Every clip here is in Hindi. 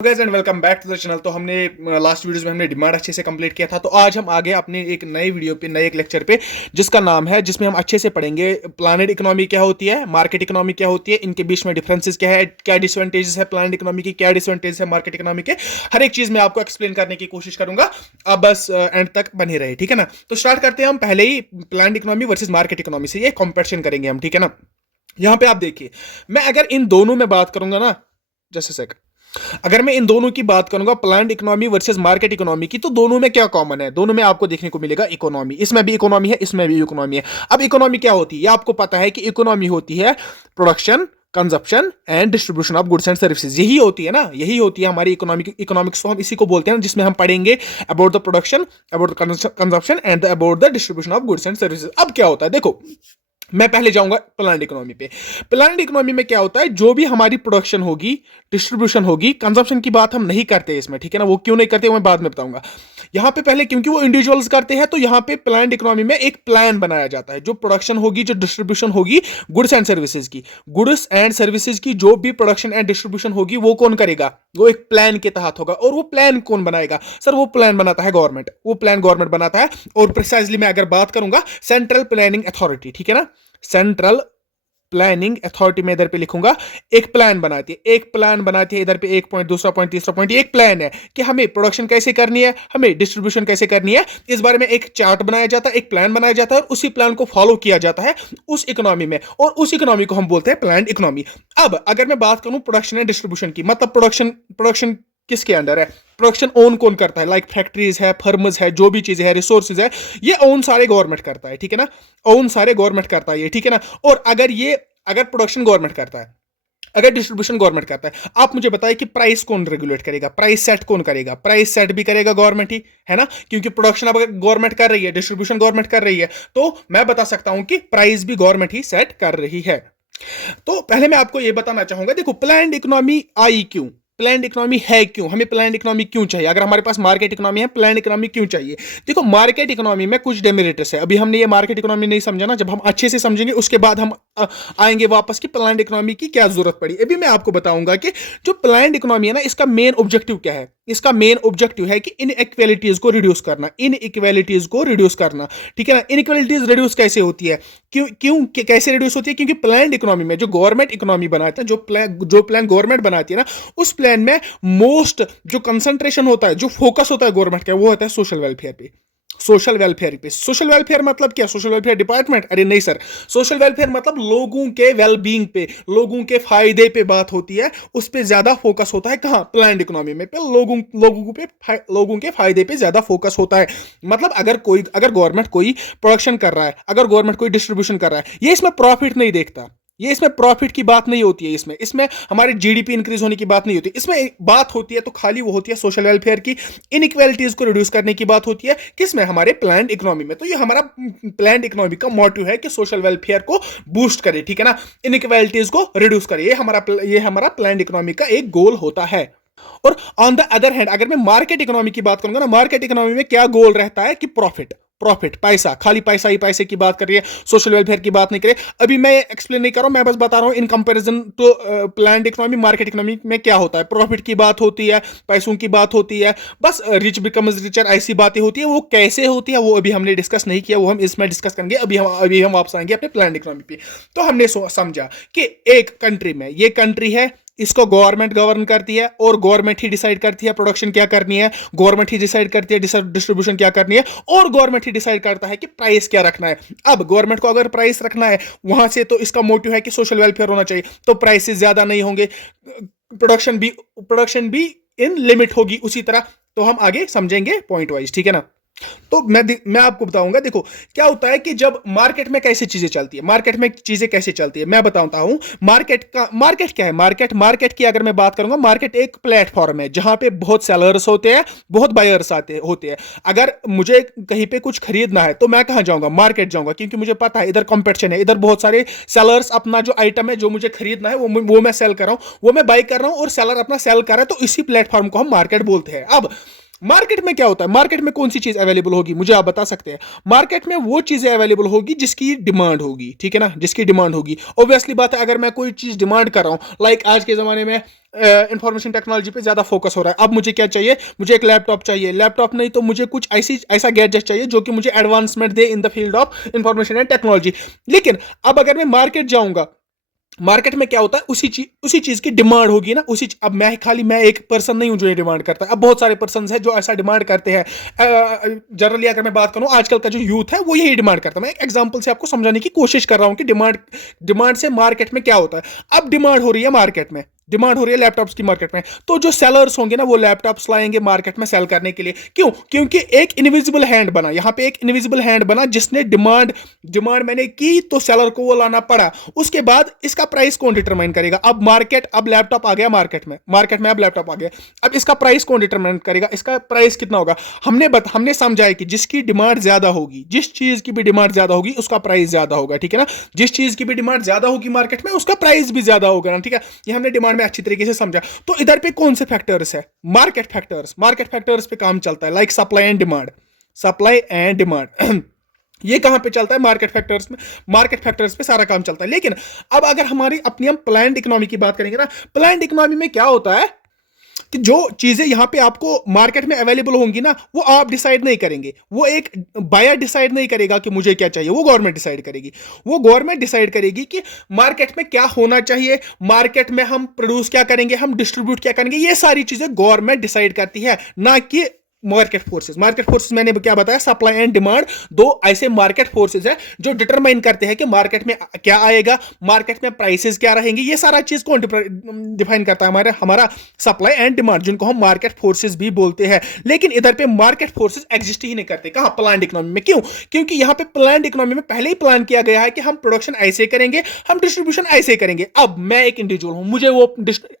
Guys and welcome back to the channel. तो हमने लास्ट वीडियोस में हमने डिमांड अच्छे से कंप्लीट किया था। तो आज हम आगे अपने एक नए वीडियो पे, नए एक लेक्चर पे, जिसका नाम है, जिसमें हम अच्छे से पढ़ेंगे प्लानिट इकोनॉमी क्या होती है, मार्केट इकोनॉमी क्या होती है, इनके बीच में डिफरेंसेस क्या है, क्या डिसएडवांटेजेस है प्लानिट इकोनॉमी की, क्या डिसएडवांटेजेस है मार्केट इकोनॉमी के। हर एक चीज मैं आपको एक्सप्लेन करने की कोशिश करूंगा। आप बस एंड तक बने रहे, ठीक है ना। तो स्टार्ट करते हैं हम पहले ही planned economy versus market economy से। ये कंपेरिजन करेंगे हम, ठीक है ना। यहां पे आप देखिए, मैं अगर इन दोनों में बात करूंगा ना, जस्ट सेक, अगर मैं इन दोनों की बात करूंगा planned economy versus market economy की, तो दोनों में क्या कॉमन है? दोनों में आपको देखने को मिलेगा इकोनॉमी। इसमें भी इकोनॉमी है, इसमें भी इकोनॉमी है। अब इकोनॉमी क्या होती है, ये आपको पता है कि इकोनॉमी होती है production, consumption and distribution of goods and services. यही होती है ना, यही होती है हमारी इकोनॉमिक्स। तो हम इसी को बोलते हैं, जिसमें हम पढ़ेंगे about the production, about the consumption and about the distribution of goods and services. अब क्या होता है, देखो, मैं पहले जाऊंगा प्लान्ड इकोनॉमी पे। प्लान्ड इकोनॉमी में क्या होता है, जो भी हमारी प्रोडक्शन होगी, डिस्ट्रीब्यूशन होगी, कंजप्शन की बात हम नहीं करते इसमें, ठीक है ना। वो क्यों नहीं करते, मैं बाद में बताऊंगा। यहां पे पहले क्योंकि वो इंडिविजुअल्स करते हैं, तो यहां पे प्लान्ड इकोनॉमी में एक प्लान बनाया जाता है। जो प्रोडक्शन होगी, जो डिस्ट्रीब्यूशन होगी गुड्स एंड सर्विसेज की, गुड्स एंड सर्विसेज की जो भी प्रोडक्शन एंड डिस्ट्रीब्यूशन होगी, वो कौन करेगा? वो एक प्लान के तहत होगा। और वो प्लान कौन बनाएगा? सर, वो प्लान बनाता है गवर्नमेंट। वो प्लान गवर्नमेंट बनाता है। और प्रिसाइजली मैं अगर बात करूंगा, सेंट्रल प्लानिंग अथॉरिटी, ठीक है ना, सेंट्रल प्लानिंग अथॉरिटी में इधर पे लिखूंगा, एक प्लान बनाती है। एक प्लान बनाती है, इधर पे एक पॉइंट, दूसरा पॉइंट, तीसरा पॉइंट। ये एक प्लान है कि हमें प्रोडक्शन कैसे करनी है, हमें डिस्ट्रीब्यूशन कैसे करनी है। इस बारे में एक चार्ट बनाया जाता है, एक प्लान बनाया जाता है, और उसी प्लान को फॉलो किया जाता है उस इकोनॉमी में, और उस इकोनॉमी को हम बोलते हैं प्लान्ड इकोनॉमी। अब अगर मैं बात करूं प्रोडक्शन एंड डिस्ट्रीब्यूशन की, मतलब प्रोडक्शन किसके अंडर है? प्रोडक्शन ओन कौन करता है? लाइक फैक्ट्रीज है, फर्म्स है, जो भी चीजें है, रिसोर्सेज है, ये ओन सारे गवर्नमेंट करता है, ठीक है ना। ओन सारे गवर्नमेंट करता है ये, ठीक है ना। और अगर प्रोडक्शन गवर्नमेंट करता है, अगर डिस्ट्रीब्यूशन गवर्नमेंट करता है, आप मुझे बताइए कि प्राइस कौन रेगुलेट करेगा? प्राइस सेट कौन करेगा? प्राइस सेट भी करेगा गवर्नमेंट ही, है ना। क्योंकि प्रोडक्शन अब अगर गवर्नमेंट कर रही है, डिस्ट्रीब्यूशन गवर्नमेंट कर रही है, तो मैं बता सकता हूं कि प्राइस भी गवर्नमेंट ही सेट कर रही है। तो पहले मैं आपको यह बताना चाहूंगा, देखो, प्लान्ड इकोनॉमी आई क्यों, प्लान्ड इकोनॉमी है क्यों, हमें प्लान्ड इकोनॉमी क्यों चाहिए? अगर हमारे पास मार्केट इकोनॉमी है, प्लान्ड इकोनॉमी क्यों चाहिए? देखो, मार्केट इकोनॉमी में कुछ डेमेरिट्स है। अभी हमने ये मार्केट इकोनॉमी नहीं समझा ना, जब हम अच्छे से समझेंगे उसके बाद हम आएंगे वापस कि प्लान्ड इकोनॉमी की क्या जरूरत पड़ी। अभी मैं आपको बताऊंगा कि जो प्लान्ड इकोनॉमी है ना, इसका मेन ऑब्जेक्टिव क्या है। इसका मेन ऑब्जेक्टिव है कि इनइक्वालिटीज को रिड्यूस करना, इनइक्वालिटीज को रिड्यूस करना, ठीक है ना। इनइक्वालिटीज रिड्यूस कैसे होती है, कैसे रिड्यूस होती है? क्योंकि प्लान्ड इकोनॉमी में जो गवर्नमेंट इकोनॉमी बनाते हैं, जो प्लान गवर्नमेंट बनाती है ना, उस प्लान में मोस्ट जो कंसंट्रेशन होता है, जो फोकस होता है गवर्नमेंट का, वो होता है सोशल वेलफेयर पे। सोशल वेलफेयर पे, सोशल वेलफेयर मतलब क्या? Social welfare department? अरे नहीं सर, सोशल वेलफेयर मतलब लोगों के वेलबींग पे, लोगों के फायदे पे बात होती है। उस पे ज्यादा फोकस होता है। कहां? प्लान्ड इकोनॉमी में पे लोगों के फायदे पे ज्यादा फोकस होता है। मतलब अगर गवर्नमेंट कोई प्रोडक्शन कर रहा है, अगर गवर्नमेंट कोई डिस्ट्रीब्यूशन कर रहा है, ये इसमें प्रॉफिट नहीं देखता, ये इसमें प्रॉफिट की बात नहीं होती है, इसमें हमारे जीडीपी इंक्रीज होने की बात नहीं होती। इसमें बात होती है तो खाली वो होती है सोशल वेलफेयर की, इनइक्वालिटीज को रिड्यूस करने की बात होती है। किसमें? हमारे प्लान्ड इकोनॉमी में। तो ये हमारा प्लान्ड इकोनॉमी का मोटिव है कि सोशल वेलफेयर को बूस्ट करे, ठीक है ना, इनइक्वालिटीज को रिड्यूस करे। ये हमारा प्लान्ड इकोनॉमी का एक गोल होता है। और ऑन द अदर हैंड, अगर मैं मार्केट इकोनॉमी की बात करूंगा ना, मार्केट इकोनॉमी में क्या गोल रहता है कि प्रॉफिट, पैसा, खाली पैसा ही पैसे की बात कर रही है, सोशल वेलफेयर की बात नहीं करे। अभी मैं एक्सप्लेन नहीं कर रहा हूं, मैं बस बता रहा हूं in comparison to planned economy, market economy में क्या होता है। प्रॉफिट की बात होती है, पैसों की बात होती है, बस रिच बिकम्स रिचर, ऐसी बातें होती है। वो कैसे होती है वो अभी हमने डिस्कस नहीं किया, वो हम इसमें डिस्कस करेंगे। अभी हम वापस आएंगे अपने प्लान्ड इकोनॉमी पे। तो हमने समझा कि एक कंट्री में, ये कंट्री है, इसको गवर्नमेंट गवर्न करती है, और गवर्नमेंट ही डिसाइड करती है प्रोडक्शन क्या करनी है, गवर्नमेंट ही डिसाइड करती है डिस्ट्रीब्यूशन क्या करनी है, और गवर्नमेंट ही डिसाइड करता है कि प्राइस क्या रखना है। अब गवर्नमेंट को अगर प्राइस रखना है वहां से, तो इसका मोटिव है कि सोशल वेलफेयर होना चाहिए, तो प्राइसेस ज्यादा नहीं होंगे, प्रोडक्शन भी इन लिमिट होगी उसी तरह। तो हम आगे समझेंगे पॉइंट वाइज, ठीक है ना। तो मैं आपको बताऊंगा, देखो क्या होता है कि जब मार्केट में कैसे चीजें चलती है, मार्केट में चीजें कैसे चलती है मैं बताता हूं। मार्केट क्या है? मार्केट की अगर मैं बात करूंगा, मार्केट एक प्लेटफॉर्म है जहां पे बहुत सेलर्स होते हैं, बहुत बायर्स होते हैं। अगर मुझे कहीं पे कुछ खरीदना है तो मैं कहां जाऊंगा? मार्केट जाऊंगा, क्योंकि मुझे पता है इधर कंपटीशन है, इधर बहुत सारे सेलर्स अपना जो आइटम है, जो मुझे खरीदना है, वो मैं सेल कर रहा हूं, वो मैं बाई कर रहा हूं, और सेलर अपना सेल कर रहा है। तो इसी प्लेटफॉर्म को हम मार्केट बोलते हैं। अब मार्केट में क्या होता है, मार्केट में कौन सी चीज अवेलेबल होगी मुझे आप बता सकते हैं? मार्केट में वो चीजें अवेलेबल होगी जिसकी डिमांड होगी, ठीक है ना, जिसकी डिमांड होगी। ऑब्वियसली बात है, अगर मैं कोई चीज डिमांड कर रहा हूं, लाइक आज के जमाने में इंफॉर्मेशन टेक्नोलॉजी पे ज्यादा फोकस हो रहा है। अब मुझे क्या चाहिए, मुझे एक लैपटॉप चाहिए, लैपटॉप नहीं तो मुझे कुछ ऐसा गैजेट चाहिए जो कि मुझे advancement they in the field of information and technology. लेकिन अब अगर मैं मार्केट जाऊंगा, मार्केट में क्या होता है, उसी चीज की डिमांड होगी ना, अब मैं एक पर्सन नहीं हूं जो ये डिमांड करता है, अब बहुत सारे पर्सन हैं जो ऐसा डिमांड करते हैं। जनरली अगर मैं बात करूं, आजकल का जो यूथ है वो यही डिमांड करता है। मैं एक एग्जांपल से आपको समझाने की कोशिश कर रहा हूं कि डिमांड से मार्केट में क्या होता है। अब डिमांड हो रही है मार्केट में, डिमांड हो रही है लैपटॉप्स की मार्केट में, तो जो सेलर्स होंगे ना वो लैपटॉप्स लाएंगे मार्केट में सेल करने के लिए। क्यों? क्योंकि एक इनविजिबल हैंड बना, यहां पे एक इनविजिबल हैंड बना जिसने डिमांड मैंने की तो सेलर को वो लाना पड़ा। उसके बाद इसका प्राइस कौन डिटरमाइन करेगा? अब लैपटॉप आ गया मार्केट में अब लैपटॉप आ गया, अब इसका प्राइस कौन डिटरमाइन करेगा? इसका प्राइस कितना होगा? हमने समझा है कि जिसकी डिमांड ज्यादा होगी, जिस चीज की भी डिमांड ज्यादा होगी उसका प्राइस ज्यादा होगा, ठीक है ना। जिस चीज की भी डिमांड ज्यादा होगी मार्केट में उसका प्राइस भी ज्यादा होगा ना, ठीक है। ये हमने डिमांड में अच्छी तरीके से समझा। तो इधर पे कौन से फैक्टर्स है? मार्केट फैक्टर्स पे काम चलता है, लाइक सप्लाई एंड डिमांड ये कहां पे चलता है? मार्केट फैक्टर्स पे सारा काम चलता है। लेकिन अब अगर हम प्लान्ड इकोनॉमी की बात करेंगे ना, प्लान्ड इकोनॉमी में क्या होता है कि जो चीजें यहां पे आपको मार्केट में अवेलेबल होंगी ना, वो आप डिसाइड नहीं करेंगे, वो एक बायर डिसाइड नहीं करेगा कि मुझे क्या चाहिए, वो गवर्नमेंट डिसाइड करेगी कि मार्केट में क्या होना चाहिए, मार्केट में हम प्रोड्यूस क्या करेंगे, हम डिस्ट्रीब्यूट क्या करेंगे। ये सारी चीजें गवर्नमेंट डिसाइड करती है, ना कि मार्केट फोर्सेस मैंने क्या बताया, सप्लाई एंड डिमांड दो ऐसे मार्केट फोर्सेस है जो डिटरमाइन करते हैं कि मार्केट में क्या आएगा, मार्केट में प्राइसेस क्या रहेंगे। ये सारा चीज कौन डिफाइन करता है? हमारा सप्लाई एंड डिमांड, जिनको हम मार्केट फोर्सेस भी बोलते हैं। लेकिन इधर पे मार्केट फोर्सेस एग्जिस्ट ही नहीं करते। कहां? प्लान्ड इकोनॉमी में। क्यों? क्योंकि यहां पे प्लान्ड इकोनॉमी में पहले ही प्लान किया गया है कि हम प्रोडक्शन ऐसे करेंगे, हम डिस्ट्रीब्यूशन ऐसे करेंगे। अब मैं एक इंडिविजुअल हूं, मुझे वो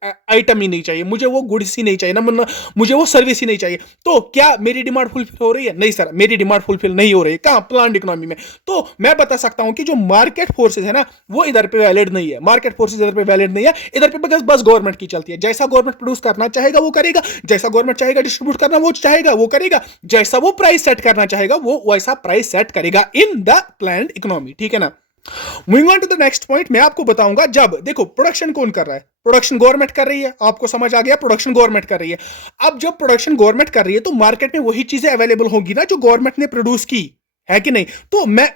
आइटम ही नहीं चाहिए, मुझे वो गुड्स ही नहीं चाहिए ना, मुझे वो सर्विस ही नहीं चाहिए। तो क्या मेरी डिमांड फुलफिल हो रही है? नहीं सर, मेरी डिमांड फुलफिल नहीं हो रही है। कहां? प्लान्ड इकोनॉमी में। तो मैं बता सकता हूं कि जो मार्केट फोर्सेस है ना, वो इधर पे वैलिड नहीं है। इधर पे बस गवर्नमेंट की चलती है। जैसा गवर्नमेंट प्रोड्यूस करना चाहेगा वो करेगा, जैसा गवर्नमेंट चाहेगा डिस्ट्रीब्यूट करना वो चाहेगा वो करेगा, जैसा वो प्राइस सेट करना चाहेगा वो वैसा प्राइस सेट करेगा इन द प्लान्ड इकोनॉमी, ठीक है ना। Moving on to the next point, मैं आपको बताऊंगा, जब देखो प्रोडक्शन कौन कर रहा है? प्रोडक्शन गवर्नमेंट कर रही है, आपको समझ आ गया, प्रोडक्शन गवर्नमेंट कर रही है। अब जब प्रोडक्शन गवर्नमेंट कर रही है तो मार्केट में वही चीजें अवेलेबल होंगी ना जो गवर्नमेंट ने प्रोड्यूस की है कि नहीं। तो मैं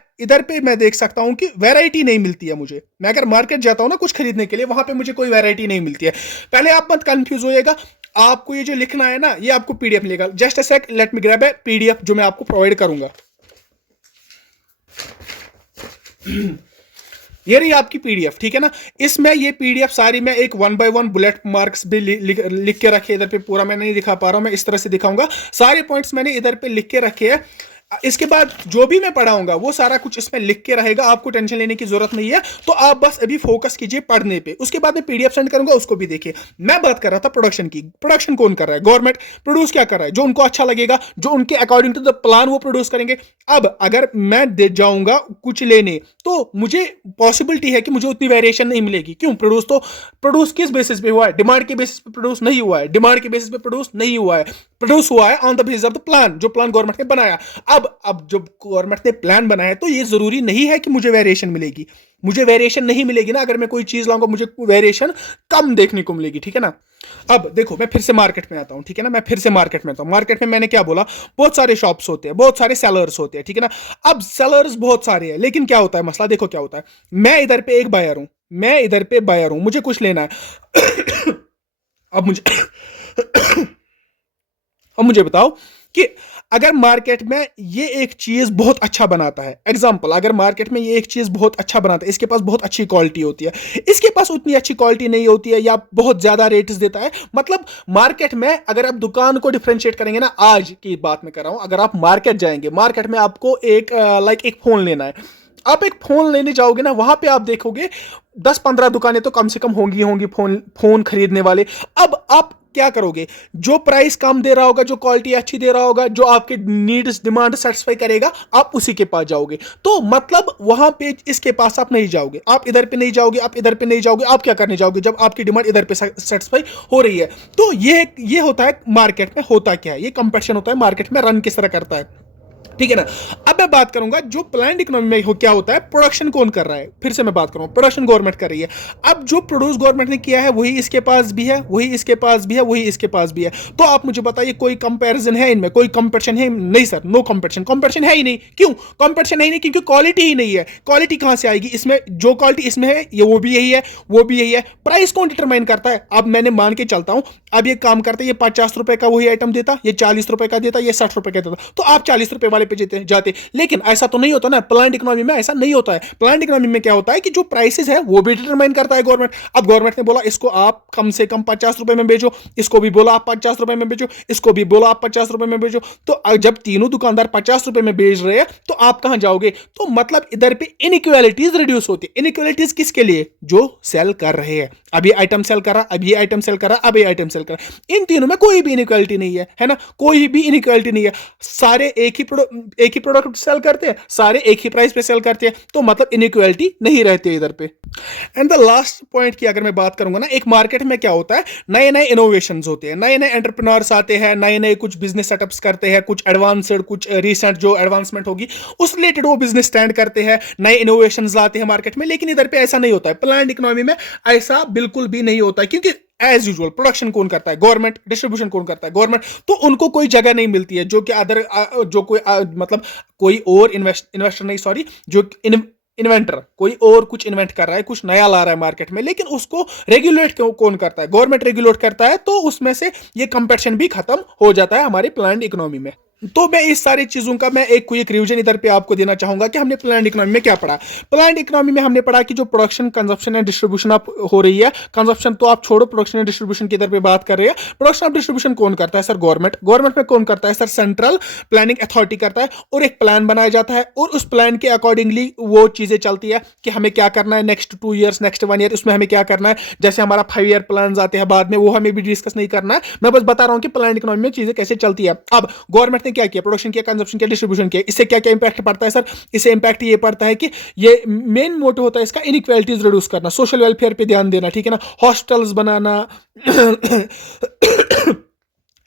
देख सकता हूं कि वैरायटी नहीं मिलती है मुझे। मैं अगर मार्केट जाता हूं ना कुछ खरीदने के लिए, वहां पे मुझे कोई वैरायटी नहीं मिलती है। पहले आप मत कंफ्यूज होइएगा, आपको ये जो लिखना है ना, ये आपको पीडीएफ मिलेगा। Just a sec, let me grab a PDF जो मैं आपको प्रोवाइड करूंगा। ये रही आपकी पीडीएफ, ठीक है ना। इसमें ये पीडीएफ सारी मैं एक 1 बाय 1 बुलेट मार्क्स भी लिख के रखे। इधर पे पूरा मैं नहीं दिखा पा रहा हूं, मैं इस तरह से दिखाऊंगा। सारे पॉइंट्स मैंने इधर पे लिख के रखे हैं। इसके बाद जो भी मैं पढ़ाऊंगा वो सारा कुछ इसमें लिख के रहेगा, आपको टेंशन लेने की जरूरत नहीं है। तो आप बस अभी फोकस कीजिए पढ़ने पे, उसके बाद मैं पीडीएफ सेंड करूंगा, उसको भी देखिए। मैं बात कर रहा था प्रोडक्शन की। प्रोडक्शन कौन कर रहा है? गवर्नमेंट। प्रोड्यूस क्या कर रहा है? जो उनको अच्छा लगेगा, जो उनके अकॉर्डिंग टू द प्लान वो प्रोड्यूस करेंगे। अब अगर मैं दे जाऊंगा कुछ लेने तो मुझे पॉसिबिलिटी है कि मुझे उतनी वेरिएशन नहीं मिलेगी। क्यों? प्रोड्यूस किस बेसिस पे हुआ है? डिमांड के बेसिस पे प्रोड्यूस नहीं हुआ है। डिमांड के बेसिस पे प्रोड्यूस नहीं हुआ है, प्रोड्यूस हुआ है on the basis of the plan, जो प्लान गवर्नमेंट ने बनाया। अब जब गवर्नमेंट ने प्लान बनाया है तो ये जरूरी नहीं है कि मुझे वेरिएशन मिलेगी। मुझे वेरिएशन नहीं मिलेगी ना, अगर मैं कोई चीज लाऊंगा मुझे वेरिएशन कम देखने को मिलेगी, ठीक है ना। अब देखो मैं फिर से मार्केट में आता हूं, ठीक है ना। मार्केट में मैंने क्या बोला? बहुत सारे शॉप्स होते हैं, बहुत सारे सेलर्स होते हैं, ठीक है ना। अब सेलर्स बहुत सारे हैं, लेकिन क्या होता है मसला? देखो क्या होता है, मैं इधर पे एक बायर हूं, मुझे कुछ लेना है। अब मुझे बताओ कि अगर मार्केट में ये एक चीज बहुत अच्छा बनाता है, एग्जांपल, अगर मार्केट में ये एक चीज बहुत अच्छा बनाता है, इसके पास बहुत अच्छी क्वालिटी होती है, इसके पास उतनी अच्छी क्वालिटी नहीं होती है, या बहुत ज्यादा रेट्स देता है। मतलब मार्केट में अगर आप दुकान को डिफरेंशिएट करेंगे ना, आज की बात मैं कर रहा हूं, अगर आप मार्केट जाएंगे, मार्केट में आपको एक फोन लेना है। आप एक फोन लेने जाओगे ना, वहां पे आप देखोगे 10-15 दुकानें तो कम से कम होंगी फोन खरीदने वाले। अब आप क्या करोगे? जो प्राइस कम दे रहा होगा, जो क्वालिटी अच्छी दे रहा होगा, जो आपके नीड्स डिमांड सेटिस्फाई करेगा, आप उसी के पास जाओगे। तो मतलब वहां पे इसके पास आप नहीं जाओगे, आप इधर पे नहीं जाओगे, आप इधर पे नहीं जाओगे। आप क्या करने जाओगे जब आपकी डिमांड इधर पे सेटिस्फाई हो रही है? तो ये होता है मार्केट में होता क्या है, ये कंपटीशन होता है मार्केट में, रन किस तरह करता है, ठीक है ना। अब मैं बात करूंगा जो प्लान्ड इकोनॉमी में क्या होता है, प्रोडक्शन कौन कर रहा है। फिर से मैं बात करूंगा, प्रोडक्शन गवर्नमेंट कर रही है। अब जो प्रोड्यूस गवर्नमेंट ने किया है वही इसके पास भी है, वही इसके पास भी है, वही इसके पास भी है। तो आप मुझे बताइए कोई कंपैरिजन है इनमें, कोई कंपटीशन है? नहीं सर, नो कंपटीशन, कंपटीशन है ही नहीं। क्यों कंपटीशन है ही नहीं? क्योंकि क्वालिटी ही नहीं है। क्वालिटी कहां से आएगी इसमें? जो क्वालिटी इसमें है ये वो भी यही है, वो भी यही है। प्राइस कौन डिटरमाइन करता है? अब मैंने मान के चलता हूं, अब ये काम करता है, ये 50 रुपए का वही आइटम देता, ये 40 रुपए का देता, ये 60 रुपए का देता, तो आप 40 रुपए वाले पे जाते। लेकिन ऐसा तो नहीं होता ना, प्लान्ड इकोनॉमी में ऐसा नहीं होता है। प्लान्ड इकोनॉमी में क्या होता है कि जो प्राइसेस है वो भी डिटरमाइन करता है गवर्नमेंट। अब गवर्नमेंट ने बोला इसको आप कम से कम 50 रुपए में बेचो, इसको भी बोला आप 50 रुपए में बेचो, इसको भी बोला आप 50 रुपए में बेचो। तो जब तीनों दुकानदार 50 रुपए में बेच रहे हैं तो आप कहां जाओगे? तो मतलब इधर पे इनइक्वालिटीज रिड्यूस होती है। इनइक्वालिटीज किसके लिए? जो सेल कर रहे हैं। अब ये आइटम सेल कर रहा, अब ये आइटम सेल कर रहा, अब ये आइटम सेल कर रहा। इन तीनों में कोई भी इनइक्वालिटी नहीं है ना, कोई भी इनइक्वालिटी नहीं है। सारे एक ही प्रोडक्ट सेल करते हैं, सारे एक ही प्राइस पे सेल करते हैं, तो मतलब इनइक्वालिटी नहीं रहती है इधर पे। एंड द लास्ट पॉइंट की अगर मैं बात करूंगा ना, एक मार्केट में क्या होता है, नए नए इनोवेशंस होते हैं, नए नए एंटरप्रेन्योर्स आते हैं, नए नए कुछ बिजनेस सेटअप्स करते हैं, कुछ एडवांस्ड, कुछ रिसेंट जो एडवांसमेंट होगी उस रिलेटेड वो बिजनेस स्टैंड करते हैं, नए इनोवेशंस लाते हैं मार्केट में। लेकिन इधर पे ऐसा नहीं होता है, प्लान्ड इकोनॉमी में ऐसा बिल्कुल भी नहीं होता है, क्योंकि एज यूजुअल प्रोडक्शन कौन करता है? गवर्नमेंट। डिस्ट्रीब्यूशन कौन करता है? गवर्नमेंट। तो उनको कोई जगह नहीं मिलती है जो कि अदर जो कोई मतलब कोई और इन्वेस्टर नहीं, सॉरी, जो इन्वेंटर कोई और कुछ इन्वेंट कर रहा है, कुछ नया ला रहा है मार्केट में, लेकिन उसको रेगुलेट कौन करता है? गवर्नमेंट रेगुलेट करता है। तो उसमें से ये कंपटीशन भी खत्म हो जाता है हमारी प्लान्ड इकोनॉमी में। तो मैं इस सारी चीजों का मैं एक क्विक रिवीजन इधर पे आपको देना चाहूंगा कि हमने प्लान्ड इकोनॉमी में क्या पढ़ा। प्लान्ड इकोनॉमी में हमने पढ़ा कि जो प्रोडक्शन, कंजप्शन एंड डिस्ट्रीब्यूशन आप हो रही है, कंजप्शन तो आप छोड़ो, प्रोडक्शन एंड डिस्ट्रीब्यूशन की इधर पे बात कर रहे हैं। प्रोडक्शन और डिस्ट्रीब्यूशन कौन करता है? Sir government. गवर्नमेंट में कौन करता है? सर सेंट्रल प्लानिंग अथॉरिटी करता है। और एक प्लान बनाया जाता है और उस प्लान के अकॉर्डिंगली वो चीजें चलती है कि हमें क्या करना है नेक्स्ट 2 ईयर्स, नेक्स्ट 1 ईयर, उसमें हमें क्या करना है। जैसे हमारा 5 ईयर प्लान आते हैं बाद में, वो हमें भी डिस्कस नहीं करना है, मैं बस बता रहा हूं कि प्लान्ड इकोनॉमी में चीजें कैसे चलती है। अब गवर्नमेंट ने क्या किया? प्रोडक्शन किया, कंजप्शन किया, डिस्ट्रीब्यूशन किया। इससे क्या क्या इंपैक्ट पड़ता है सर? इससे इंपैक्ट ये पड़ता है कि ये मेन मोटिव होता है इसका इनइक्वालिटीज रिड्यूस करना, सोशल वेलफेयर पे ध्यान देना, ठीक है ना, हॉस्पिटल्स बनाना,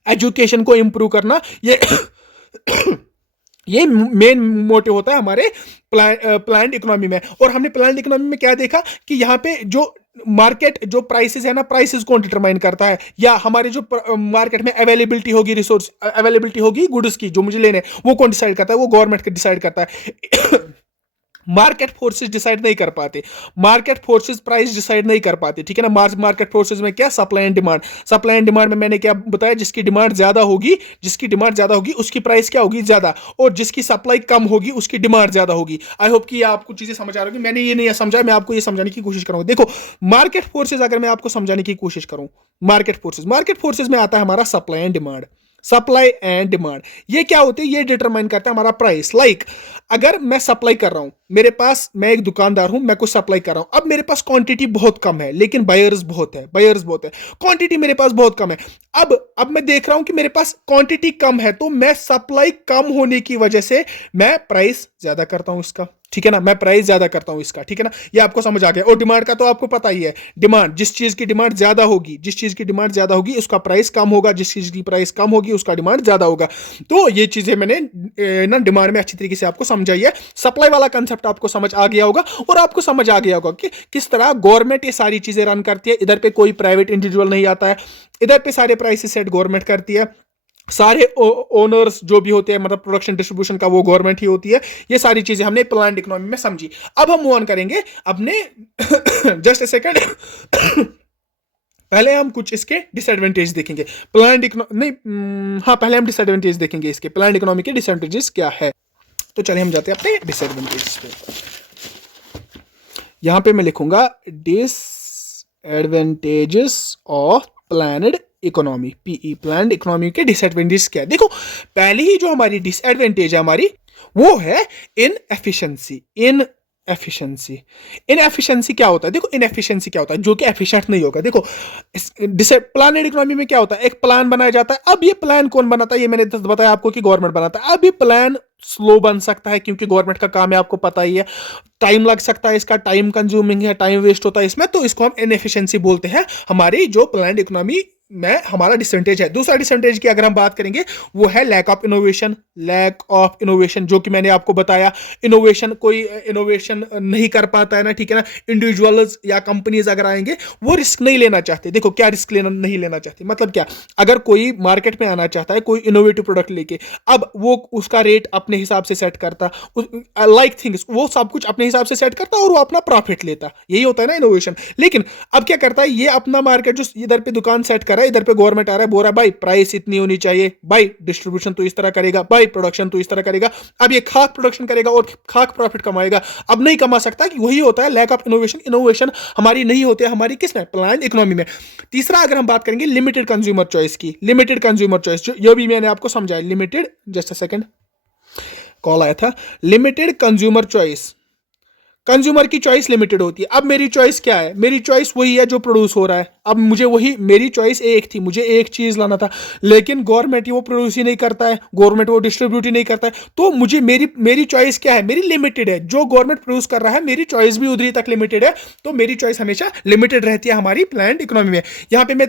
एजुकेशन को इंप्रूव करना, ये मेन मोटिव होता है हमारे प्लान्ड इकोनॉमी में। और हमने प्लान्ड इकोनॉमी में क्या देखा कि यहाँ पे जो मार्केट, जो प्राइसेस है ना, प्राइसेस कौन डिटरमाइन करता है? या हमारे जो मार्केट में अवेलेबिलिटी होगी, रिसोर्स अवेलेबिलिटी होगी गुड्स की जो मुझे लेने, वो कौन डिसाइड करता है? वो गवर्नमेंट डिसाइड करता है। मार्केट फोर्सेस डिसाइड नहीं कर पाते, मार्केट फोर्सेस प्राइस डिसाइड नहीं कर पाते, ठीक है ना। मार्केट फोर्सेस में क्या? Supply and demand. Supply and demand में मैंने क्या बताया? जिसकी डिमांड ज्यादा होगी, उसकी प्राइस क्या होगी? ज्यादा। और जिसकी सप्लाई कम होगी उसकी डिमांड ज्यादा होगी। आई होप कि आपको चीजें समझ आ रही होगी। मैंने ये नहीं समझा, मैं आपको ये समझाने की कोशिश करूंगा। देखो मार्केट फोर्सेस अगर मैं आपको समझाने की कोशिश करूं, मार्केट फोर्सेस में आता है हमारा supply and demand. Supply and demand ये क्या होते हैं? ये डिटरमाइन करता है हमारा प्राइस। लाइक अगर मैं सप्लाई कर रहा हूं, मेरे पास, मैं एक दुकानदार हूं, मैं कुछ सप्लाई कर रहा हूं, अब मेरे पास क्वांटिटी बहुत कम है लेकिन बायर्स बहुत है, क्वांटिटी मेरे पास बहुत कम है। अब मैं देख रहा हूं कि मेरे पास क्वांटिटी कम है, तो मैं सप्लाई कम होने की वजह से मैं प्राइस ज्यादा करता हूं इसका, ठीक है ना, मैं प्राइस ज्यादा करता हूं इसका, ठीक है ना। ये आपको समझ आ गया। और डिमांड का तो आपको पता ही है, डिमांड, जिस चीज की डिमांड ज्यादा होगी उसका प्राइस कम होगा, जिस चीज की प्राइस कम होगी उसका डिमांड ज्यादा होगा। तो ये चीजें मैंने ना डिमांड में अच्छी तरीके से आपको समझाई है। सप्लाई वाला कंसेप्ट आपको समझ आ गया होगा और आपको समझ आ गया होगा कि किस तरह गवर्नमेंट ये सारी चीजें रन करती है। इधर पे कोई प्राइवेट इंडिविजुअल नहीं आता है, इधर पे सारे प्राइसेस सेट गवर्नमेंट करती है, सारे ओनर्स जो भी होते हैं, मतलब प्रोडक्शन डिस्ट्रीब्यूशन का, वो गवर्नमेंट ही होती है। ये सारी चीजें हमने प्लान्ड इकोनॉमी में समझी। अब हम मूव ऑन करेंगे अपने जस्ट ए सेकंड पहले हम कुछ इसके डिसएडवांटेज देखेंगे। प्लान्ड इकोनॉमी नहीं, हाँ पहले हम डिसएडवांटेज देखेंगे इसके, प्लान्ड इकोनॉमी के डिसएडवांटेज क्या है। तो चलिए हम जाते हैं अपने डिसएडवांटेज पे। यहां पे मैं लिखूंगा disadvantages of planned economy, PE, planned economy के डिसएडवांटेज क्या है। देखो पहली ही जो हमारी डिसएडवांटेज है हमारी, वो है इनएफिशिएंसी, एफिशिएंसी। इनएफिशिएंसी क्या होता है? देखो इनएफिशिएंसी क्या होता है, जो कि एफिशिएंट नहीं होगा। देखो प्लानेड इकोनॉमी में क्या होता है, एक प्लान बनाया जाता है। अब ये प्लान कौन बनाता है? ये मैंने बताया आपको कि गवर्नमेंट बनाता है। अब ये प्लान स्लो बन सकता है क्योंकि गवर्नमेंट का काम है, आपको पता ही है। टाइम लग सकता है, इसका टाइम कंज्यूमिंग है, टाइम वेस्ट होता है इसमें, तो इसको हम इनएफिशिएंसी बोलते हैं। हमारी जो प्लान्ड इकोनॉमी में हमारा डिसएडवांटेज है। दूसरा डिसएडवांटेज की अगर हम बात करेंगे, वो है lack of innovation. Lack of innovation, जो कि मैंने आपको बताया, इनोवेशन कोई इनोवेशन नहीं कर पाता है ना, ठीक है ना। इंडिविजुअल्स या कंपनीज अगर आएंगे, वो रिस्क नहीं लेना चाहते। देखो क्या रिस्क लेना नहीं लेना चाहते, मतलब क्या, अगर कोई मार्केट में आना चाहता है कोई इनोवेटिव प्रोडक्ट लेके, अब वो उसका रेट अपने हिसाब से सेट करता, लाइक थिंग्स वो सब कुछ अपने हिसाब से सेट करता और वो अपना प्रॉफिट लेता। यही होता है ना इनोवेशन। लेकिन अब क्या करता है, ये अपना मार्केट जो इधर पे दुकान सेट कर रहा है, इधर पे गवर्नमेंट आ रहा है, बोल रहा है भाई प्राइस इतनी होनी चाहिए, भाई डिस्ट्रीब्यूशन तो इस तरह करेगा, भाई प्रोडक्शन तो इस तरह करेगा। अब ये खाक प्रोडक्शन करेगा और खाक प्रॉफिट कमाएगा। अब नहीं कमा सकता, कि वही होता है लैक ऑफ इनोवेशन। इनोवेशन हमारी नहीं होती है, हमारी किस में, प्लान इकोनॉमी में। तीसरा अगर हम बात करेंगे लिमिटेड कंज्यूमर चॉइस की, लिमिटेड कंज्यूमर चॉइस, जो ये भी मैंने आपको समझाया। Limited, just a second, call आया था। लिमिटेड कंज्यूमर चॉइस, कंज्यूमर की चॉइस लिमिटेड होती है। अब मेरी चॉइस क्या है? मेरी चॉइस वही है जो प्रोड्यूस हो रहा है। अब मुझे वही, मेरी चॉइस एक थी, मुझे एक चीज लाना था, लेकिन गवर्नमेंट वो प्रोड्यूस ही नहीं करता है, गवर्नमेंट वो डिस्ट्रीब्यूट ही नहीं करता है, तो मुझे मेरी चॉइस क्या है? मेरी लिमिटेड है। जो गवर्नमेंट प्रोड्यूस कर रहा है, मेरी चॉइस भी उधरी तक लिमिटेड है, तो मेरी चॉइस हमेशा लिमिटेड रहती है हमारी प्लान्ड इकोनॉमी में। यहाँ पे मैं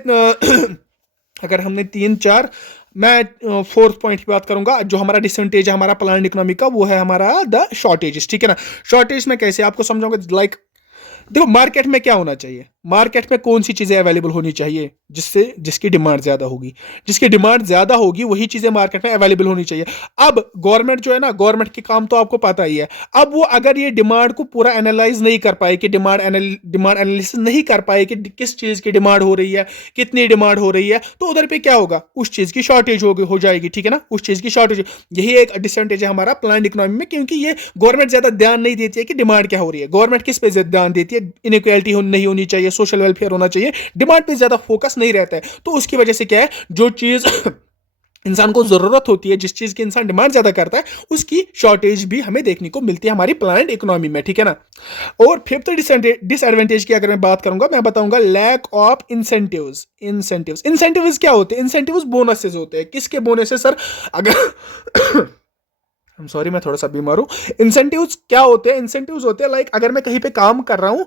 अगर हमने 3 4, मैं फोर्थ पॉइंट की बात करूंगा, जो हमारा डिसएडवांटेज है हमारा प्लान्ड इकोनॉमी का, वो है हमारा द शॉर्टेजेस, ठीक है ना। शॉर्टेज में कैसे आपको समझाऊंगा, लाइक देखो मार्केट में क्या होना चाहिए, मार्केट में कौन सी चीजें अवेलेबल होनी चाहिए जिसकी डिमांड ज्यादा होगी, जिसकी डिमांड ज्यादा होगी वही चीजें मार्केट में अवेलेबल होनी चाहिए। अब गवर्नमेंट जो है ना, गवर्नमेंट की काम तो आपको पता ही है। अब वो अगर ये डिमांड को पूरा एनालाइज नहीं कर पाए, कि डिमांड एनालिसिस नहीं कर पाए कि किस चीज की डिमांड हो रही है, कितनी डिमांड हो रही है, तो उधर पे क्या होगा, उस चीज की शॉर्टेज हो जाएगी, ठीक है ना, उस चीज की शॉर्टेज। यही एक डिसएडवांटेज है हमारा प्लान्ड इकोनॉमी में, क्योंकि ये गवर्नमेंट ज्यादा ध्यान नहीं देती है कि डिमांड क्या हो रही है। गवर्नमेंट किस पे ध्यान देती है, इनइक्वालिटी नहीं होनी चाहिए, सोशल वेलफेयर होना चाहिए, डिमांड पे ज्यादा फोकस नहीं रहता है। तो उसकी वजह से क्या है, जो चीज इंसान को जरूरत होती है, जिस चीज की इंसान डिमांड ज्यादा करता है, उसकी शॉर्टेज भी हमें देखने को मिलती है हमारी प्लान्ड इकोनॉमी में, ठीक है ना। और फिफ्थ डिसएडवांटेज की अगर मैं बात करूंगा, मैं बताऊंगा लैक ऑफ इंसेंटिव्स। इंसेंटिव्स क्या होते हैं? इंसेंटिव्स बोनसेस होते हैं। किसके बोनसेस सर? अगर सॉरी मैं थोड़ा सा बीमार हूं। इंसेंटिव्स क्या होते हैं? इंसेंटिव्स होते हैं लाइक, अगर मैं कहीं पे काम कर रहा हूं,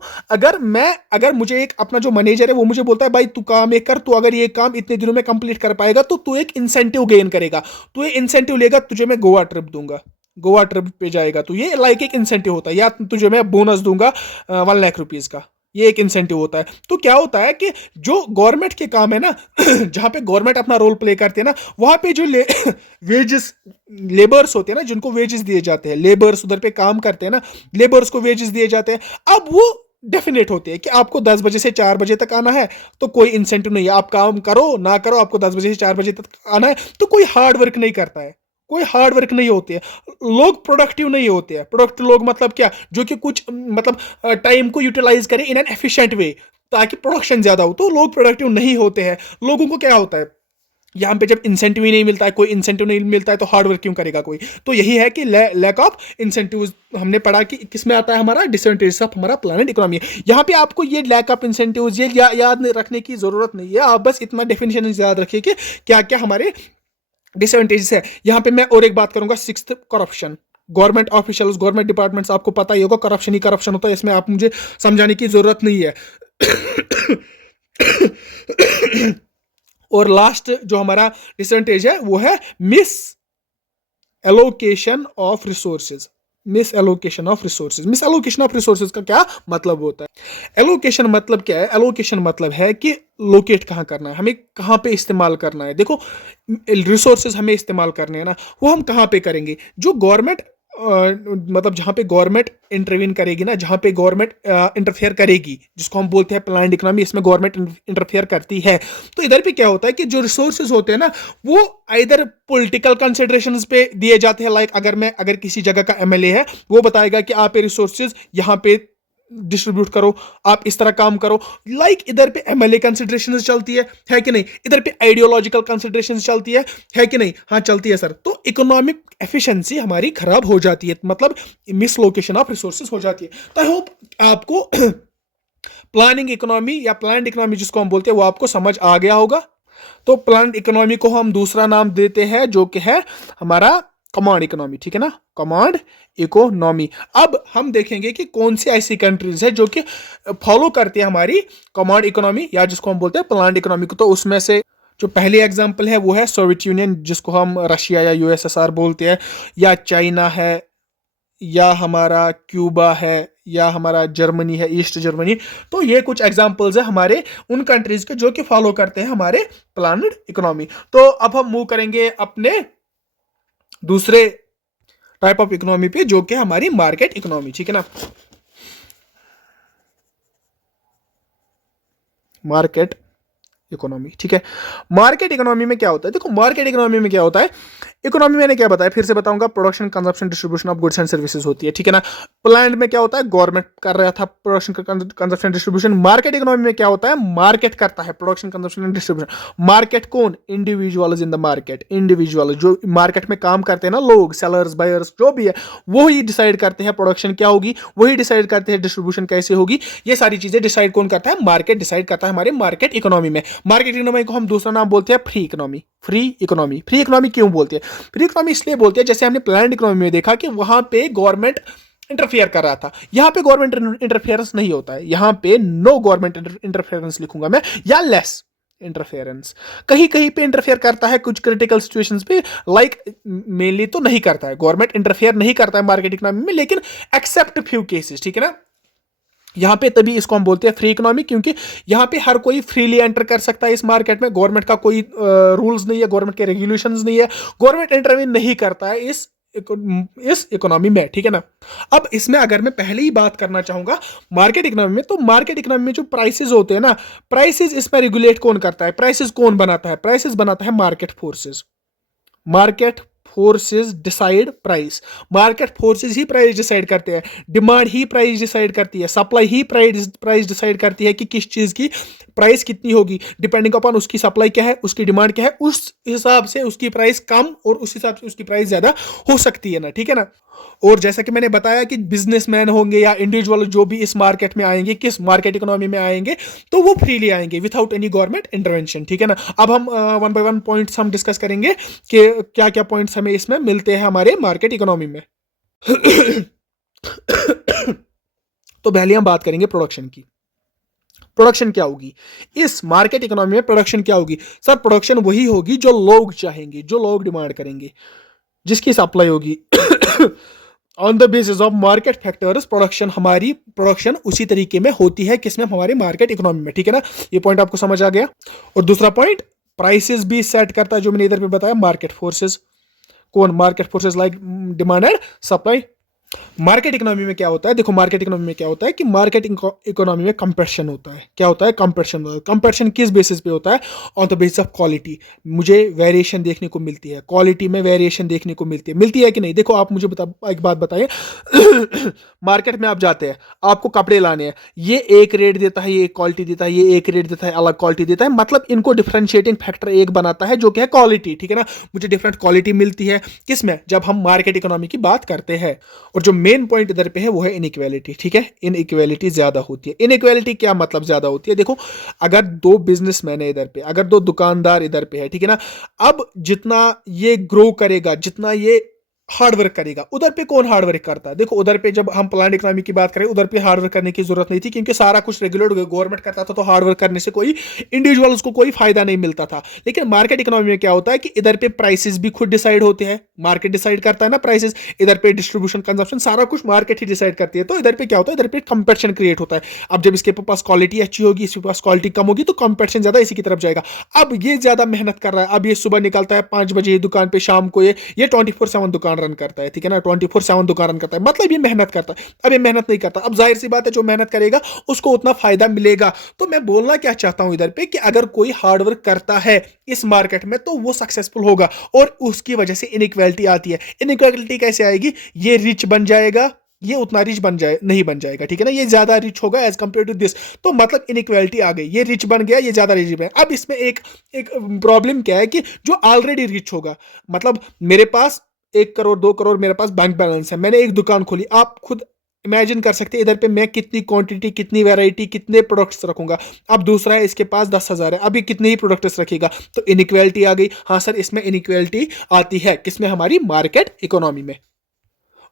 अगर मुझे एक अपना जो मैनेजर है वो मुझे बोलता है भाई तू काम एक कर, तू अगर ये काम इतने दिनों में कंप्लीट कर पाएगा तो तू एक इंसेंटिव गेन करेगा, तू ये इंसेंटिव लेगा, तुझे मैं गोवा ट्रिप दूंगा, गोवा ट्रिप पे जाएगा, तो ये लाइक एक इंसेंटिव होता है। या तुझे मैं बोनस दूंगा 1 लाख रुपीज का, ये एक इंसेंटिव होता है। तो क्या होता है कि जो गवर्नमेंट के काम है ना जहां पे गवर्नमेंट अपना रोल प्ले करती है ना, वहां पे जो वेजेस लेबर्स होते हैं ना, जिनको वेजेस दिए जाते हैं, लेबर्स उधर पे काम करते हैं ना, लेबर्स को वेजेस दिए जाते हैं। अब वो डेफिनेट होते हैं कि आपको 10 बजे से 4 बजे तक आना है, तो कोई इंसेंटिव नहीं है, आप काम करो ना करो, आपको 10 बजे से 4 बजे तक आना है। तो कोई हार्ड वर्क नहीं करता है, कोई हार्ड वर्क नहीं होती है, लोग प्रोडक्टिव नहीं होते हैं। प्रोडक्टिव लोग मतलब क्या, जो कि कुछ मतलब टाइम को यूटिलाइज करें इन एन एफिशिएंट वे, ताकि प्रोडक्शन ज्यादा हो। तो लोग प्रोडक्टिव नहीं होते हैं। लोगों को क्या होता है, यहाँ पे जब इंसेंटिव ही नहीं मिलता है, कोई इंसेंटिव नहीं मिलता है, तो हार्ड वर्क क्यों करेगा कोई। तो यही है कि लैक ऑफ इंसेंटिव हमने पढ़ा कि किसमें आता है, हमारा डिसएडवांटेज ऑफ हमारा प्लानेट इकोनॉमी। यहाँ पे आपको ये लैक ऑफ इंसेंटिव ये याद रखने की जरूरत नहीं है, आप बस इतना डेफिनेशन याद रखिए कि क्या क्या हमारे डिसएडवांटेजेस है। यहां पे मैं और एक बात करूंगा, sixth, corruption. Government officials, government departments, आपको पता ही होगा करप्शन ही करप्शन होता है, इसमें आप मुझे समझाने की जरूरत नहीं है। और लास्ट जो हमारा डिसएडवांटेज है वो है miss allocation of resources. Miss allocation of resources, miss allocation of resources का क्या मतलब होता है? एलोकेशन मतलब क्या है? एलोकेशन मतलब है कि लोकेट कहाँ करना है, हमें कहाँ पे इस्तेमाल करना है। देखो रिसोर्सेज हमें इस्तेमाल करने हैं ना, वो हम कहाँ पे करेंगे? जो गवर्नमेंट मतलब जहाँ पे गवर्नमेंट इंटरवीन करेगी ना, जहाँ पे गवर्नमेंट इंटरफेयर करेगी, जिसको हम बोलते हैं प्लान्ड इकोनॉमी, इसमें गवर्नमेंट इंटरफेयर करती है। तो इधर पे क्या होता है कि जो रिसोर्सेज होते हैं ना, वो इधर पॉलिटिकल कंसिडरेशंस पे दिए जाते हैं। लाइक अगर किसी जगह का एमएलए है, वो बताएगा कि आप ये रिसोर्सेज यहाँ पे डिस्ट्रीब्यूट करो, आप इस तरह काम करो। लाइक इधर पे एमएलए कंसिडरेशन चलती है कि नहीं, इधर पे आइडियोलॉजिकल कंसिडरेशन चलती है कि नहीं, हाँ चलती है सर। तो इकोनॉमिक एफिशिएंसी हमारी खराब हो जाती है, मतलब मिसलोकेशन ऑफ रिसोर्सेज हो जाती है। तो आई होप आपको प्लानिंग इकोनॉमी या प्लान्ड इकोनॉमी जिसको हम बोलते हैं वो आपको समझ आ गया होगा। तो प्लान्ड इकोनॉमी को हम दूसरा नाम देते हैं जो कि है हमारा कमांड इकोनॉमी, ठीक है ना, कमांड इकोनॉमी। अब हम देखेंगे कि कौन सी ऐसी कंट्रीज है जो कि फॉलो करती है हमारी कमांड इकोनॉमी या जिसको हम बोलते हैं प्लान्ड इकोनॉमी को। तो उसमें से जो पहली एग्जांपल है वो है सोवियत यूनियन, जिसको हम रशिया या यूएसएसआर बोलते हैं, या चाइना है, या हमारा क्यूबा है, या हमारा जर्मनी है, ईस्ट जर्मनी। तो ये कुछ एग्जांपल्स है हमारे उन कंट्रीज के जो कि फॉलो करते हैं हमारे प्लान्ड इकोनॉमी। तो अब हम मूव करेंगे अपने दूसरे टाइप ऑफ इकोनॉमी पे जो कि हमारी मार्केट इकोनॉमी, ठीक है ना। मार्केट इकोनॉमी, ठीक है। मार्केट इकोनॉमी में क्या होता है, देखो मार्केट इकोनॉमी में क्या होता है, इकोनॉमी मैंने क्या बताया फिर से बताऊंगा, production consumption distribution of goods and services होती है, ठीक है ना। प्लान्ड में क्या होता है, गवर्नमेंट कर रहा था production consumption distribution. Market economy में क्या होता है, मार्केट करता है production consumption and distribution. Market कौन, individuals in the market, individual जो मार्केट में काम करते हैं ना, लोग, सेलर्स, बायर्स जो भी है, वो ही डिसाइड करते हैं प्रोडक्शन क्या होगी, वही डिसाइड करते हैं डिस्ट्रीब्यूशन कैसे होगी। ये सारी चीजें डिसाइड कौन करता है, मार्केट डिसाइड करता है हमारे मार्केट इकोनॉमी में। मार्केट इकोनॉमी को हम दूसरा नाम बोलते हैं free economy. Free economy, free economy क्यों बोलते हैं, फ्री इकोनॉमी इसलिए बोलते हैं जैसे हमने प्लान्ड इकोनॉमी में देखा कि वहां पे गवर्नमेंट इंटरफेयर कर रहा था, यहां पे गवर्नमेंट इंटरफेरेंस नहीं होता है, यहां पे नो गवर्नमेंट इंटरफेरेंस लिखूंगा मैं, या लेस इंटरफेरेंस। कहीं कहीं पे इंटरफेयर करता है कुछ क्रिटिकल सिचुएशंस पे, लाइक मेनली तो नहीं करता है, गवर्नमेंट इंटरफेयर नहीं करता है मार्केट इकोनॉमी में, लेकिन एक्सेप्ट फ्यू केसेस, ठीक है ना। यहां पे तभी इसको हम बोलते हैं फ्री इकोनॉमी, क्योंकि यहां पे हर कोई फ्रीली एंटर कर सकता है इस मार्केट में, गवर्नमेंट का कोई रूल्स नहीं है, गवर्नमेंट के रेगुलेशंस नहीं है, गवर्नमेंट इंटरवीन नहीं करता है इस इकोनॉमी में, ठीक है ना। अब इसमें अगर मैं पहले ही बात करना चाहूंगा मार्केट इकोनॉमी में, तो मार्केट इकोनॉमी में जो प्राइसेस होते हैं ना, प्राइसेस इसमें रेगुलेट कौन करता है, प्राइसेस कौन बनाता है, प्राइसेस बनाता है market forces. Market forces decide price, market forces ही प्राइस डिसाइड करते हैं, डिमांड ही प्राइस डिसाइड करती है, सप्लाई ही प्राइस डिसाइड करती है कि किस चीज की प्राइस कितनी होगी, डिपेंडिंग अपॉन उसकी सप्लाई क्या है, उसकी डिमांड क्या है, उस हिसाब से उसकी प्राइस कम और उस हिसाब से उसकी प्राइस ज्यादा हो सकती है ना, ठीक है ना। और जैसा कि मैंने बताया कि बिजनेसमैन होंगे या इंडिविजुअल जो भी इस मार्केट में आएंगे, किस मार्केट इकोनॉमी में आएंगे, तो वो फ्रीली आएंगे विदाउट एनी गवर्नमेंट इंटरवेंशन, ठीक है ना। अब हम वन बाय वन पॉइंट्स हम डिस्कस करेंगे कि क्या क्या पॉइंट्स हमें इसमें मिलते हैं हमारे मार्केट इकोनॉमी में। तो पहले हम बात करेंगे प्रोडक्शन की। प्रोडक्शन क्या होगी इस मार्केट इकोनॉमी में, प्रोडक्शन क्या होगी सर, प्रोडक्शन वही होगी जो लोग चाहेंगे, जो लोग डिमांड करेंगे, जिसकी सप्लाई होगी। On the basis of market factors, production, हमारी प्रोडक्शन उसी तरीके में होती है किसमें, हमारे मार्केट इकोनॉमी में, ठीक है ना। ये पॉइंट आपको समझ आ गया। और दूसरा पॉइंट, प्राइसेस भी सेट करता है जो मैंने इधर पे बताया, मार्केट फोर्सेस। कौन, market forces like demand and supply. Market economy में क्या होता है, देखो मार्केट इकोनॉमी में क्या होता है कि मार्केट इकोनॉमी में कंपटीशन होता है। क्या होता है, कंपटीशन। कंपटीशन किस बेसिस पे होता है, on the basis of quality. मुझे वेरिएशन देखने को मिलती है, क्वालिटी में वेरिएशन देखने को मिलती है कि नहीं। देखो आप मुझे एक बात बताइए, मार्केट में आप जाते हैं, आपको कपड़े लाने हैं, ये एक रेट देता है, ये एक क्वालिटी देता है, ये एक रेट देता है, अलग क्वालिटी देता है, मतलब इनको डिफरेंशिएटिंग फैक्टर एक बनाता है जो कि है क्वालिटी, ठीक है ना। मुझे डिफरेंट क्वालिटी मिलती है किसमें, जब हम मार्केट इकोनॉमी की बात करते हैं। और जो मेन पॉइंट इधर पे है वो है इनइक्वालिटी, ठीक है। इनइक्वालिटी ज्यादा होती है। इनइक्वालिटी क्या मतलब ज्यादा होती है, देखो अगर दो बिजनेसमैन है इधर पे, अगर दो दुकानदार इधर पे है, ठीक है ना, अब जितना ये ग्रो करेगा, जितना ये हार्डवर्क करेगा, उधर पे कौन हार्डवर्क करता है, देखो उधर पे जब हम प्लान इकोनॉमी की बात करें, उधर पे हार्डवर्क करने की जरूरत नहीं थी, क्योंकि सारा कुछ रेगुलेट गवर्नमेंट करता था, तो हार्डवर्क करने से कोई इंडिविजुअल्स को कोई फायदा नहीं मिलता था। लेकिन मार्केट इकोनॉमी में क्या होता है कि इधर पे प्राइसेस भी खुद डिसाइड होते हैं, मार्केट डिसाइड करता है ना प्राइसेस, इधर पे डिस्ट्रीब्यूशन, कंजप्शन, सारा कुछ मार्केट ही डिसाइड करती है। तो इधर पे क्या होता है, इधर पे कंपटीशन क्रिएट होता है। अब जब इसके पास क्वालिटी अच्छी होगी, इसके पास क्वालिटी कम होगी, तो कंपटीशन ज्यादा इसी की तरफ जाएगा। अब ये ज्यादा मेहनत कर रहा है, अब ये सुबह निकलता है 5 बजे दुकान पे, शाम को ये 24/7 दुकान रन करता है, ठीक है ना, 24/7 दुकान रन करता है, मतलब ये मेहनत करता है। अब ये मेहनत नहीं करता, अब जाहिर सी बात है जो मेहनत करेगा उसको उतना फायदा मिलेगा। तो मैं बोलना क्या चाहता हूं इधर पे कि अगर कोई हार्डवर्क करता है इस मार्केट में तो वो सक्सेसफुल होगा, और उसकी वजह से इनइक्वालिटी आती है। इनइक्वालिटी कैसे आएगी, ये रिच बन जाएगा, ये उतना रिच बन जाए नहीं बन जाएगा, ठीक है ना, ये ज्यादा रिच होगा एज कंपेयर टू दिस। तो मतलब इनइक्वालिटी आ गई, ये रिच बन गया, ये ज्यादा रिच बन। अब इसमें एक एक प्रॉब्लम क्या है कि जो ऑलरेडी रिच होगा, मतलब मेरे पास 1 करोड़ 2 करोड़ मेरे पास बैंक बैलेंस है, मैंने एक दुकान खोली, आप खुद इमेजिन कर सकते हैं इधर पे मैं कितनी क्वांटिटी, कितनी वैरायटी, कितने प्रोडक्ट्स रखूंगा। अब दूसरा है इसके पास 10,000 है, अभी कितने ही प्रोडक्ट्स रखेगा, तो इनइक्वालिटी आ गई। हाँ सर, इसमें इनइक्वालिटी आती है किसमें, हमारी मार्केट इकोनॉमी में।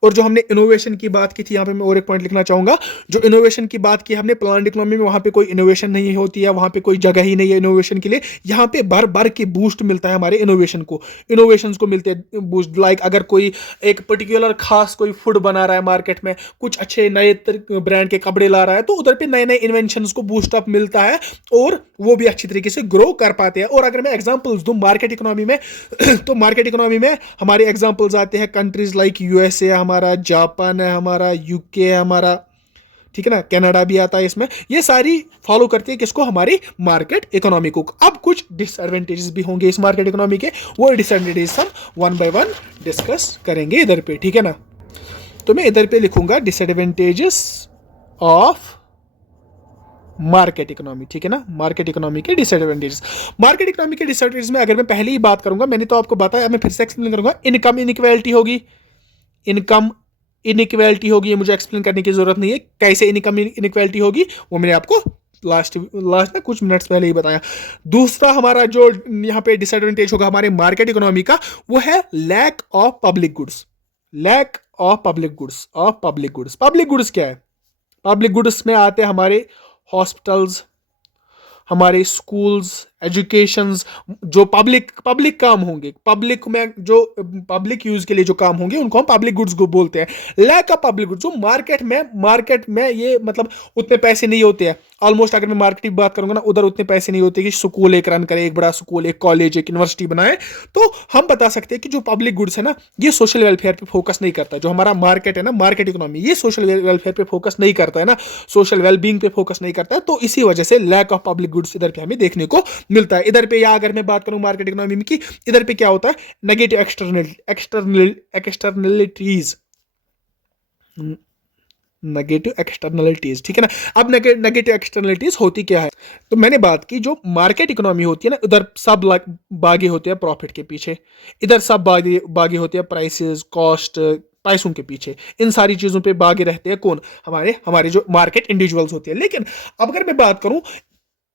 और जो हमने इनोवेशन की बात की थी, यहाँ पे मैं और एक पॉइंट लिखना चाहूंगा, जो इनोवेशन की बात की हमने प्लान्ड इकोनॉमी में, वहां पे कोई इनोवेशन नहीं होती है, वहां पे कोई जगह ही नहीं है इनोवेशन के लिए। यहाँ पे भर भर के बूस्ट मिलता है हमारे इनोवेशन को मिलते हैं बूस्ट। लाइक अगर कोई एक पर्टिकुलर खास कोई फूड बना रहा है मार्केट में, कुछ अच्छे नए ब्रांड के कपड़े ला रहा है, तो उधर पे नए नए इन्वेंशन को बूस्ट अप मिलता है और वो भी अच्छी तरीके से ग्रो कर पाते हैं। और अगर मैं एग्जांपल्स दूं मार्केट इकोनॉमी में तो मार्केट इकोनॉमी में हमारे एग्जांपल्स आते हैं कंट्रीज लाइक यूएसए हमारा, जापान है हमारा, यूके है हमारा, ठीक है ना, कनाडा भी आता है इसमें। ये सारी फॉलो करती है किसको, हमारी मार्केट इकोनॉमी को। अब कुछ डिसएडवांटेजेस भी होंगे इस मार्केट इकोनॉमी के, वो डिसएडवांटेजेस हम वन बाय वन डिस्कस करेंगे इधर पे, ठीक है ना। तो मैं इधर पे लिखूंगा डिसएडवांटेजेस ऑफ मार्केट इकोनॉमी, ठीक है ना, मार्केट इकोनॉमी के डिसएडवांटेजेस। मार्केट इकोनॉमी के डिसएडवांटेजेस में अगर मैं पहले ही बात करूंगा, मैंने तो आपको बताया, मैं फिर से एक्सप्लेन करूंगा। इनकम इनइक्वालिटी होगी, इनकम इनइक्वालिटी होगी, ये मुझे एक्सप्लेन करने की जरूरत नहीं है कैसे इनकम इनइक्वालिटी होगी, वो मैंने आपको लास्ट में कुछ मिनट्स पहले ही बताया। दूसरा हमारा जो यहाँ पे डिसएडवांटेज होगा हमारे मार्केट इकोनॉमी का, वो है lack of public goods. Lack of public goods public goods क्या है, पब्लिक गुड्स में आते हैं हमारे हॉस्पिटल्स, हमारे स्कूल्स, एजुकेशंस, जो पब्लिक काम होंगे, पब्लिक में जो पब्लिक यूज के लिए जो काम होंगे उनको हम पब्लिक गुड्स को बोलते हैं। लैक ऑफ पब्लिक गुड्स, जो मार्केट में ये मतलब उतने पैसे नहीं होते हैं ऑलमोस्ट। अगर मैं मार्केट की बात करूंगा ना, उधर उतने पैसे नहीं होते कि स्कूल एक रन करे, एक बड़ा स्कूल, एक कॉलेज, एक यूनिवर्सिटी बनाए। तो हम बता सकते हैं कि जो पब्लिक गुड्स है ना, ये सोशल वेलफेयर पे फोकस नहीं करता। जो हमारा मार्केट है ना, मार्केट इकोनॉमी, ये सोशल वेलफेयर पे फोकस नहीं करता है ना, सोशल वेलबींग पे फोकस नहीं करता है। तो इसी वजह से लैक ऑफ पब्लिक गुड्स इधर पे हमें देखने को मिलता है। इधर पे, या अगर मैं बात करूं मार्केट इकोनॉमी में की, इधर पे क्या होता है, नेगेटिव एक्सटर्नलिटीज, नेगेटिव एक्सटर्नलिटीज, ठीक है ना। अब नेगेटिव एक्सटर्नलिटीज होती क्या है, तो मैंने बात की जो मार्केट इकोनॉमी होती है ना, उधर सब बागी होते हैं प्रॉफिट के पीछे, इधर सब बागी होते हैं प्राइसेस, कॉस्ट, पैसों के पीछे। इन सारी चीजों पे बागी रहते हैं कौन, हमारे जो मार्केट इंडिविजुअल्स होते हैं। लेकिन अब अगर मैं बात करूं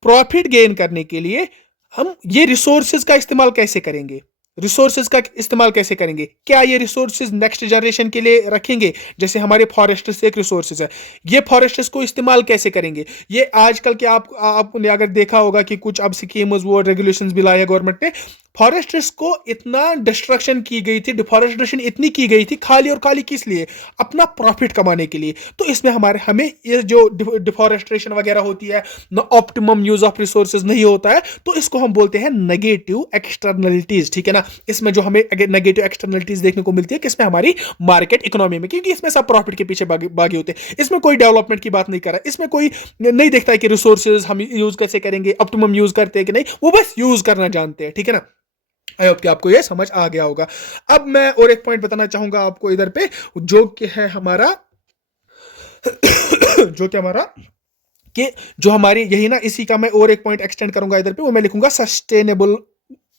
प्रॉफिट गेन करने के लिए हम ये रिसोर्सेज का इस्तेमाल कैसे करेंगे, रिसोर्सेज का इस्तेमाल कैसे करेंगे, क्या ये रिसोर्सेज नेक्स्ट जनरेशन के लिए रखेंगे। जैसे हमारे फॉरेस्टर्स एक रिसोर्सेज है, ये फॉरेस्टर्स को इस्तेमाल कैसे करेंगे। ये आजकल के आपने अगर देखा होगा कि कुछ अब स्कीम्स वो रेगुलेशंस भी लाए हैं गवर्नमेंट ने, फॉरेस्टर्स को इतना डिस्ट्रक्शन की गई थी, डिफॉरेस्टेशन इतनी की गई थी, खाली और खाली किस लिए, अपना प्रॉफिट कमाने के लिए। तो इसमें हमें ये जो डिफॉरेस्टेशन वगैरह होती है ना, ऑप्टिमम यूज ऑफ रिसोर्सेज नहीं होता है, तो इसको हम बोलते हैं नेगेटिव एक्सटर्नलिटीज, ठीक है ना। इसमें जो हमें नेगेटिव एक्सटर्नलिटीज देखने को मिलती है किसमें, हमारी मार्केट इकोनॉमी में, क्योंकि इसमें सब प्रॉफिट के पीछे बागी होते हैं। इसमें कोई डेवलपमेंट की बात नहीं कर रहा है, इसमें कोई नहीं देखता है कि रिसोर्सेज हम यूज कैसे करेंगे, ऑप्टिमम यूज करते हैं कि नहीं, वो बस यूज करना जानते हैं, ठीक है ना। आई होप कि आपको ये समझ आ गया होगा। अब मैं और एक पॉइंट बताना चाहूंगा आपको इधर पे, जो कि है हमारा जो कि हमारा कि जो हमारी यही ना, इसी का मैं और एक पॉइंट एक्सटेंड करूंगा इधर पे, वो मैं लिखूंगा सस्टेनेबल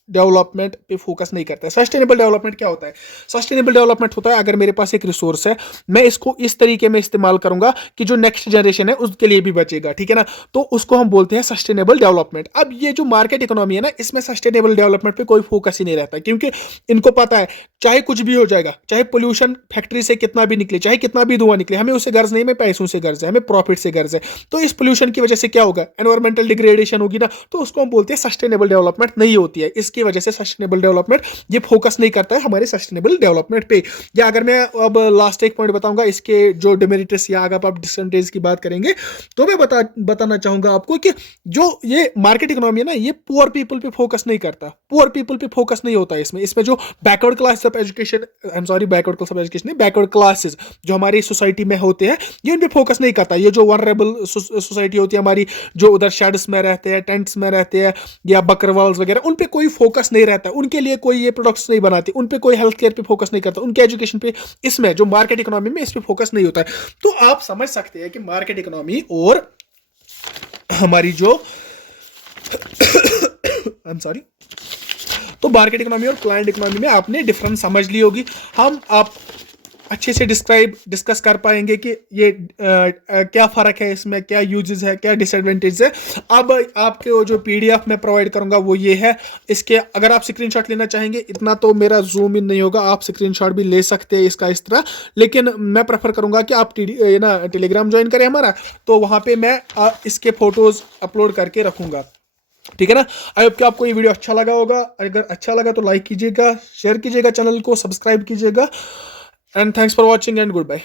डेवलपमेंट पे फोकस नहीं करता है। सस्टेनेबल डेवलपमेंट क्या होता है, सस्टेनेबल डेवलपमेंट होता है अगर मेरे पास एक रिसोर्स है, मैं इसको इस तरीके में इस्तेमाल करूंगा कि जो नेक्स्ट जनरेशन है उसके लिए भी बचेगा, ठीक है ना। तो उसको हम बोलते हैं सस्टेनेबल डेवलपमेंट। अब ये जो मार्केट इकोनॉमी है ना, इसमें सस्टेनेबल डेवलपमेंट पे कोई फोकस ही नहीं रहता, क्योंकि इनको पता है चाहे कुछ भी हो जाएगा, चाहे पोल्यूशन फैक्ट्री से कितना भी निकले, चाहे कितना भी धुआं निकले, हमें उससे गर्ज नहीं, हमें पैसों से गर्ज है, हमें प्रॉफिट से गर्ज है। तो इस पोल्यूशन की वजह से क्या होगा, एनवायरमेंटल डिग्रेडेशन होगी ना, तो उसको हम बोलते हैं सस्टेनेबल डेवलपमेंट नहीं होती है। इसकी वजह से सस्टेनेबल डेवलपमेंट ये फोकस नहीं करता है हमारे सस्टेनेबल डेवलपमेंट पे। या अगर मैं अब लास्ट एक पॉइंट बताऊंगा इसके जो डिमेरिट्स, या अगर आप डिसएडवांटेज की बात करेंगे, तो मैं बताना चाहूंगा आपको कि जो ये मार्केट इकोनॉमी है ना, ये पुअर पीपल पे फोकस नहीं करता, पुअर पीपल पे फोकस नहीं होता इसमें जो backward class of education, I am sorry, backward class of education नहीं, बैकवर्ड क्लासेस जो हमारी सोसाइटी में होते हैं, ये उन पे फोकस नहीं करता। ये जो वनरेबल सोसाइटी होती है हमारी, जो उधर शेड्स में रहते हैं, टेंट्स में रहते हैं, या बकरवाल्स वगैरह, उन पे कोई फोकस नहीं रहता। उनके लिए कोई ये प्रोडक्ट्स नहीं बनाती, उन पे कोई हेल्थ केयर पे फोकस नहीं करता, उनके एजुकेशन पे, इसमें जो मार्केट इकोनॉमी में, इस पे फोकस नहीं होता है। तो आप समझ सकते हैं कि मार्केट इकोनॉमी और हमारी जो आई एम सॉरी, तो मार्केट इकोनॉमी और क्लाइंट इकोनॉमी में आपने डिफरेंस समझ ली होगी। आप अच्छे से डिस्कस कर पाएंगे कि ये क्या फ़र्क है इसमें, क्या यूजेस है, क्या डिसएडवांटेज है। अब आपके जो पीडीएफ मैं प्रोवाइड करूंगा वो ये है। इसके अगर आप स्क्रीनशॉट लेना चाहेंगे, इतना तो मेरा जूम इन नहीं होगा, आप स्क्रीनशॉट भी ले सकते हैं इसका इस तरह, लेकिन मैं प्रेफर करूंगा कि आप टेलीग्राम ज्वाइन करें हमारा, तो वहाँ पर मैं इसके फोटोज़ अपलोड करके रखूँगा। ठीक है ना। आई होप कि आपको ये वीडियो अच्छा लगा होगा। अगर अच्छा लगा तो लाइक कीजिएगा, शेयर कीजिएगा, चैनल को सब्सक्राइब कीजिएगा, and thanks for watching and good bye.